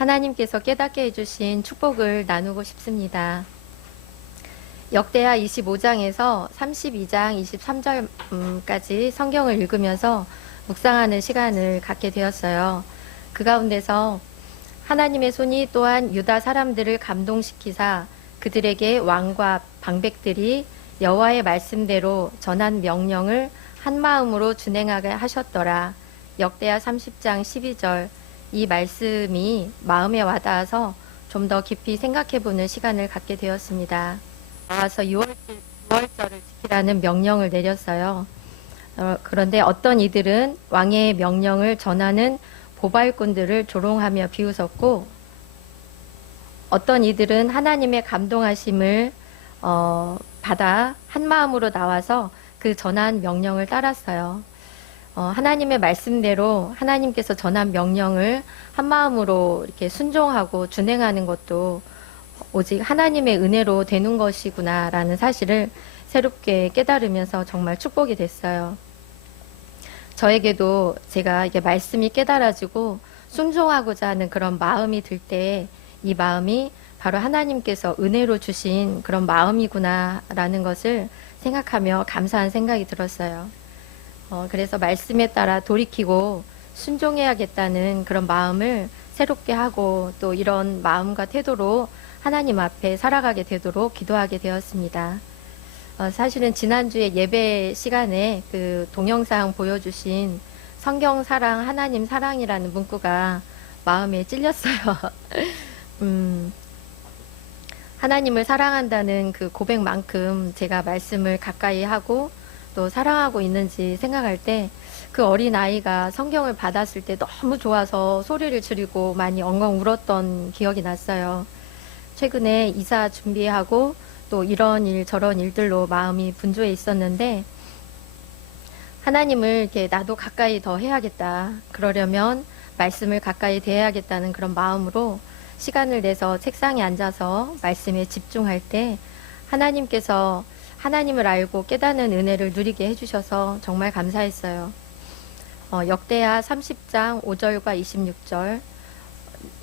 하나님께서 깨닫게 해주신 축복을 나누고 싶습니다. 역대하 25장에서 32장 23절까지 성경을 읽으면서 묵상하는 시간을 갖게 되었어요. 그 가운데서 하나님의 손이 또한 유다 사람들을 감동시키사 그들에게 왕과 방백들이 여호와의 말씀대로 전한 명령을 한마음으로 준행하게 하셨더라. 역대하 30장 12절. 이 말씀이 마음에 와닿아서 좀 더 깊이 생각해보는 시간을 갖게 되었습니다. 나와서 6월절을 지키라는 명령을 내렸어요. 그런데 어떤 이들은 왕의 명령을 전하는 보발꾼들을 조롱하며 비웃었고, 어떤 이들은 하나님의 감동하심을 받아 한마음으로 나와서 그 전한 명령을 따랐어요. 하나님의 말씀대로 하나님께서 전한 명령을 한마음으로 이렇게 순종하고 준행하는 것도 오직 하나님의 은혜로 되는 것이구나라는 사실을 새롭게 깨달으면서 정말 축복이 됐어요. 저에게도 제가 이게 말씀이 깨달아지고 순종하고자 하는 그런 마음이 들 때 이 마음이 바로 하나님께서 은혜로 주신 그런 마음이구나라는 것을 생각하며 감사한 생각이 들었어요. 그래서 말씀에 따라 돌이키고 순종해야겠다는 그런 마음을 새롭게 하고 또 이런 마음과 태도로 하나님 앞에 살아가게 되도록 기도하게 되었습니다. 사실은 지난주에 예배 시간에 그 동영상 보여주신 성경 사랑, 하나님 사랑이라는 문구가 마음에 찔렸어요. 하나님을 사랑한다는 그 고백만큼 제가 말씀을 가까이 하고 또 사랑하고 있는지 생각할 때 그 어린 아이가 성경을 받았을 때 너무 좋아서 소리를 지르고 많이 엉엉 울었던 기억이 났어요. 최근에 이사 준비하고 또 이런 일 저런 일들로 마음이 분주해 있었는데 하나님을 이렇게 나도 가까이 더 해야겠다. 그러려면 말씀을 가까이 대해야겠다는 그런 마음으로 시간을 내서 책상에 앉아서 말씀에 집중할 때 하나님께서 하나님을 알고 깨닫는 은혜를 누리게 해주셔서 정말 감사했어요. 역대하 30장 5절과 26절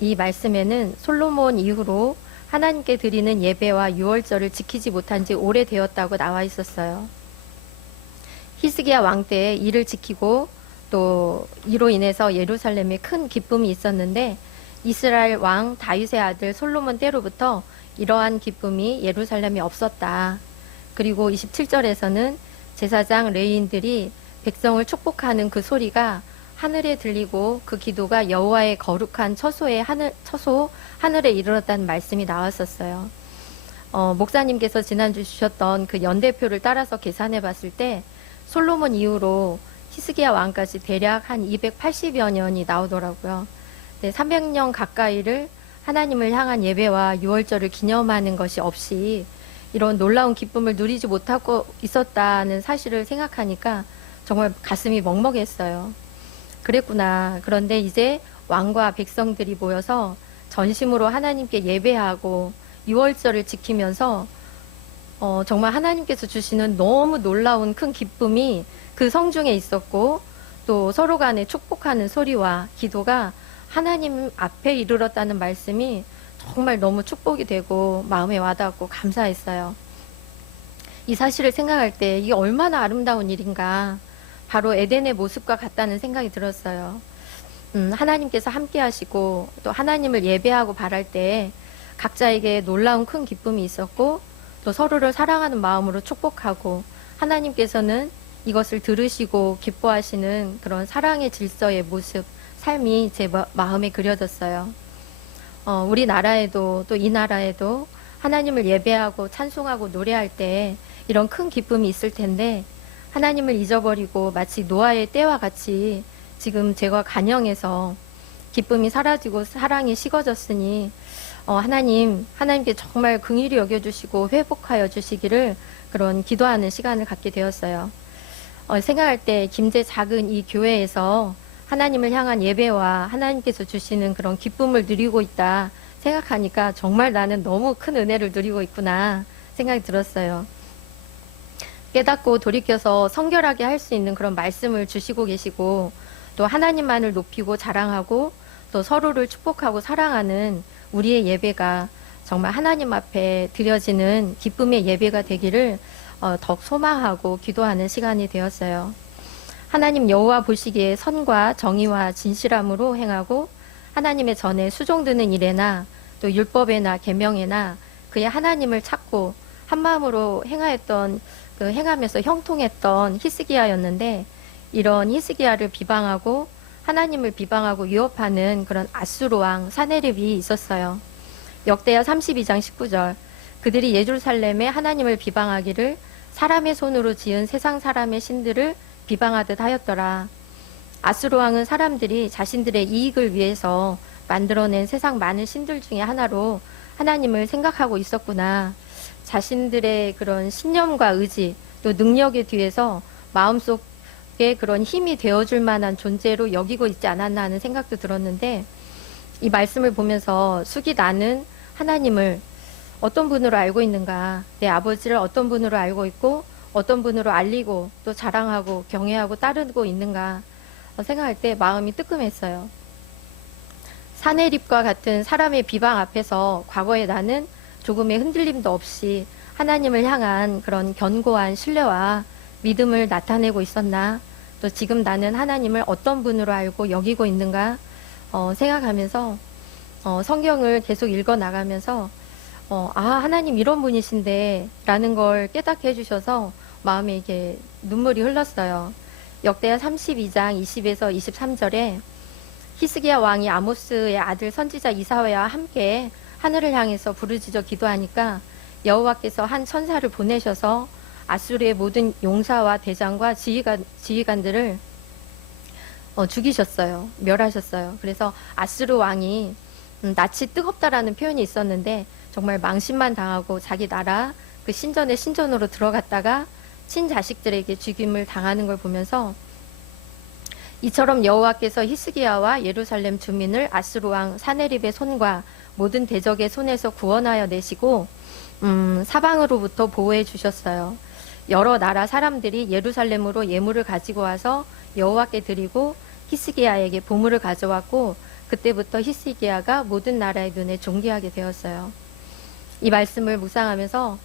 이 말씀에는 솔로몬 이후로 하나님께 드리는 예배와 유월절을 지키지 못한 지 오래되었다고 나와 있었어요. 히스기야 왕 때 이를 지키고 또 이로 인해서 예루살렘에 큰 기쁨이 있었는데 이스라엘 왕 다윗의 아들 솔로몬 때로부터 이러한 기쁨이 예루살렘에 없었다. 그리고 27절에서는 제사장 레위인들이 백성을 축복하는 그 소리가 하늘에 들리고 그 기도가 여호와의 거룩한 처소에 하늘에 이르렀다는 말씀이 나왔었어요. 목사님께서 지난주 주셨던 그 연대표를 따라서 계산해 봤을 때 솔로몬 이후로 히스기야 왕까지 대략 한 280여 년이 나오더라고요. 300년 가까이를 하나님을 향한 예배와 유월절을 기념하는 것이 없이 이런 놀라운 기쁨을 누리지 못하고 있었다는 사실을 생각하니까 정말 가슴이 먹먹했어요. 그랬구나. 그런데 이제 왕과 백성들이 모여서 전심으로 하나님께 예배하고 유월절을 지키면서 정말 하나님께서 주시는 너무 놀라운 큰 기쁨이 그 성중에 있었고 또 서로 간에 축복하는 소리와 기도가 하나님 앞에 이르렀다는 말씀이 정말 너무 축복이 되고 마음에 와닿고 감사했어요. 이 사실을 생각할 때 이게 얼마나 아름다운 일인가. 바로 에덴의 모습과 같다는 생각이 들었어요. 하나님께서 함께 하시고 또 하나님을 예배하고 바랄 때 각자에게 놀라운 큰 기쁨이 있었고 또 서로를 사랑하는 마음으로 축복하고 하나님께서는 이것을 들으시고 기뻐하시는 그런 사랑의 질서의 모습, 삶이 제 마음에 그려졌어요. 우리나라에도 또 이 나라에도 하나님을 예배하고 찬송하고 노래할 때 이런 큰 기쁨이 있을 텐데 하나님을 잊어버리고 마치 노아의 때와 같이 지금 제가 간영해서 기쁨이 사라지고 사랑이 식어졌으니 하나님께 정말 긍휼히 여겨주시고 회복하여 주시기를 그런 기도하는 시간을 갖게 되었어요. 생각할 때 김제 작은 이 교회에서 하나님을 향한 예배와 하나님께서 주시는 그런 기쁨을 누리고 있다 생각하니까 정말 나는 너무 큰 은혜를 누리고 있구나 생각이 들었어요. 깨닫고 돌이켜서 성결하게 할 수 있는 그런 말씀을 주시고 계시고 또 하나님만을 높이고 자랑하고 또 서로를 축복하고 사랑하는 우리의 예배가 정말 하나님 앞에 드려지는 기쁨의 예배가 되기를 더욱 소망하고 기도하는 시간이 되었어요. 하나님 여호와 보시기에 선과 정의와 진실함으로 행하고 하나님의 전에 수종드는 일에나 또 율법에나 계명에나 그의 하나님을 찾고 한 마음으로 행하였던 그 행하면서 형통했던 히스기야였는데, 이런 히스기야를 비방하고 하나님을 비방하고 위협하는 그런 아수르 왕 사네립이 있었어요. 역대하 32장 19절, 그들이 예루살렘에 하나님을 비방하기를 사람의 손으로 지은 세상 사람의 신들을 비방하듯 하였더라. 아수르 왕은 사람들이 자신들의 이익을 위해서 만들어낸 세상 많은 신들 중에 하나로 하나님을 생각하고 있었구나. 자신들의 그런 신념과 의지 또 능력의 뒤에서 마음속에 그런 힘이 되어줄 만한 존재로 여기고 있지 않았나 하는 생각도 들었는데, 이 말씀을 보면서 숙이 나는 하나님을 어떤 분으로 알고 있는가, 내 아버지를 어떤 분으로 알고 있고 어떤 분으로 알리고 또 자랑하고 경외하고 따르고 있는가 생각할 때 마음이 뜨끔했어요. 사내립과 같은 사람의 비방 앞에서 과거에 나는 조금의 흔들림도 없이 하나님을 향한 그런 견고한 신뢰와 믿음을 나타내고 있었나, 또 지금 나는 하나님을 어떤 분으로 알고 여기고 있는가 생각하면서 성경을 계속 읽어 나가면서 하나님 이런 분이신데 라는 걸 깨닫게 해주셔서 마음에 이게 눈물이 흘렀어요. 역대하 32장 20에서 23절에 히스기야 왕이 아모스의 아들 선지자 이사야와 함께 하늘을 향해서 부르짖어 기도하니까 여호와께서 한 천사를 보내셔서 아수르의 모든 용사와 대장과 지휘관들을 죽이셨어요. 멸하셨어요. 그래서 아수르 왕이 낯이 뜨겁다라는 표현이 있었는데 정말 망신만 당하고 자기 나라 그 신전의 신전으로 들어갔다가 친자식들에게 죽임을 당하는 걸 보면서, 이처럼 여호와께서 히스기야와 예루살렘 주민을 아수르 왕 사네립의 손과 모든 대적의 손에서 구원하여 내시고 사방으로부터 보호해 주셨어요. 여러 나라 사람들이 예루살렘으로 예물을 가지고 와서 여호와께 드리고 히스기야에게 보물을 가져왔고, 그때부터 히스기야가 모든 나라의 눈에 존귀하게 되었어요. 이 말씀을 묵상하면서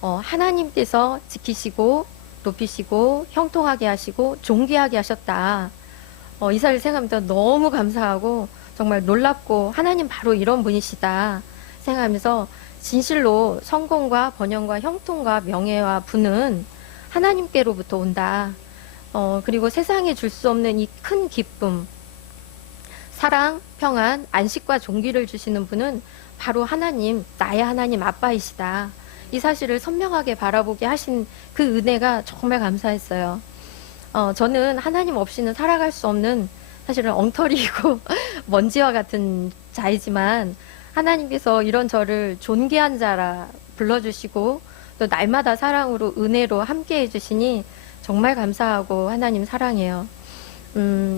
하나님께서 지키시고 높이시고 형통하게 하시고 존귀하게 하셨다. 이 사실을 생각하면서 너무 감사하고 정말 놀랍고 하나님 바로 이런 분이시다 생각하면서, 진실로 성공과 번영과 형통과 명예와 부는 하나님께로부터 온다. 그리고 세상에 줄 수 없는 이 큰 기쁨, 사랑, 평안, 안식과 존귀를 주시는 분은 바로 하나님, 나의 하나님 아빠이시다. 이 사실을 선명하게 바라보게 하신 그 은혜가 정말 감사했어요. 저는 하나님 없이는 살아갈 수 없는 사실은 엉터리이고 먼지와 같은 자이지만, 하나님께서 이런 저를 존귀한 자라 불러주시고 또 날마다 사랑으로 은혜로 함께 해주시니 정말 감사하고 하나님 사랑해요.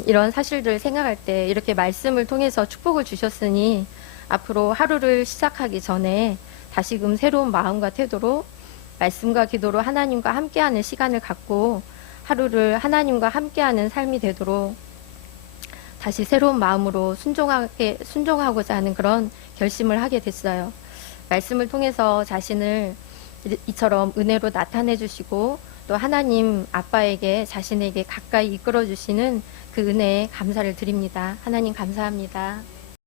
이런 사실들 생각할 때 이렇게 말씀을 통해서 축복을 주셨으니 앞으로 하루를 시작하기 전에 다시금 새로운 마음과 태도로 말씀과 기도로 하나님과 함께하는 시간을 갖고 하루를 하나님과 함께하는 삶이 되도록 다시 새로운 마음으로 순종하고자 하는 그런 결심을 하게 됐어요. 말씀을 통해서 자신을 이처럼 은혜로 나타내 주시고 또 하나님 아빠에게 자신에게 가까이 이끌어 주시는 그 은혜에 감사를 드립니다. 하나님 감사합니다.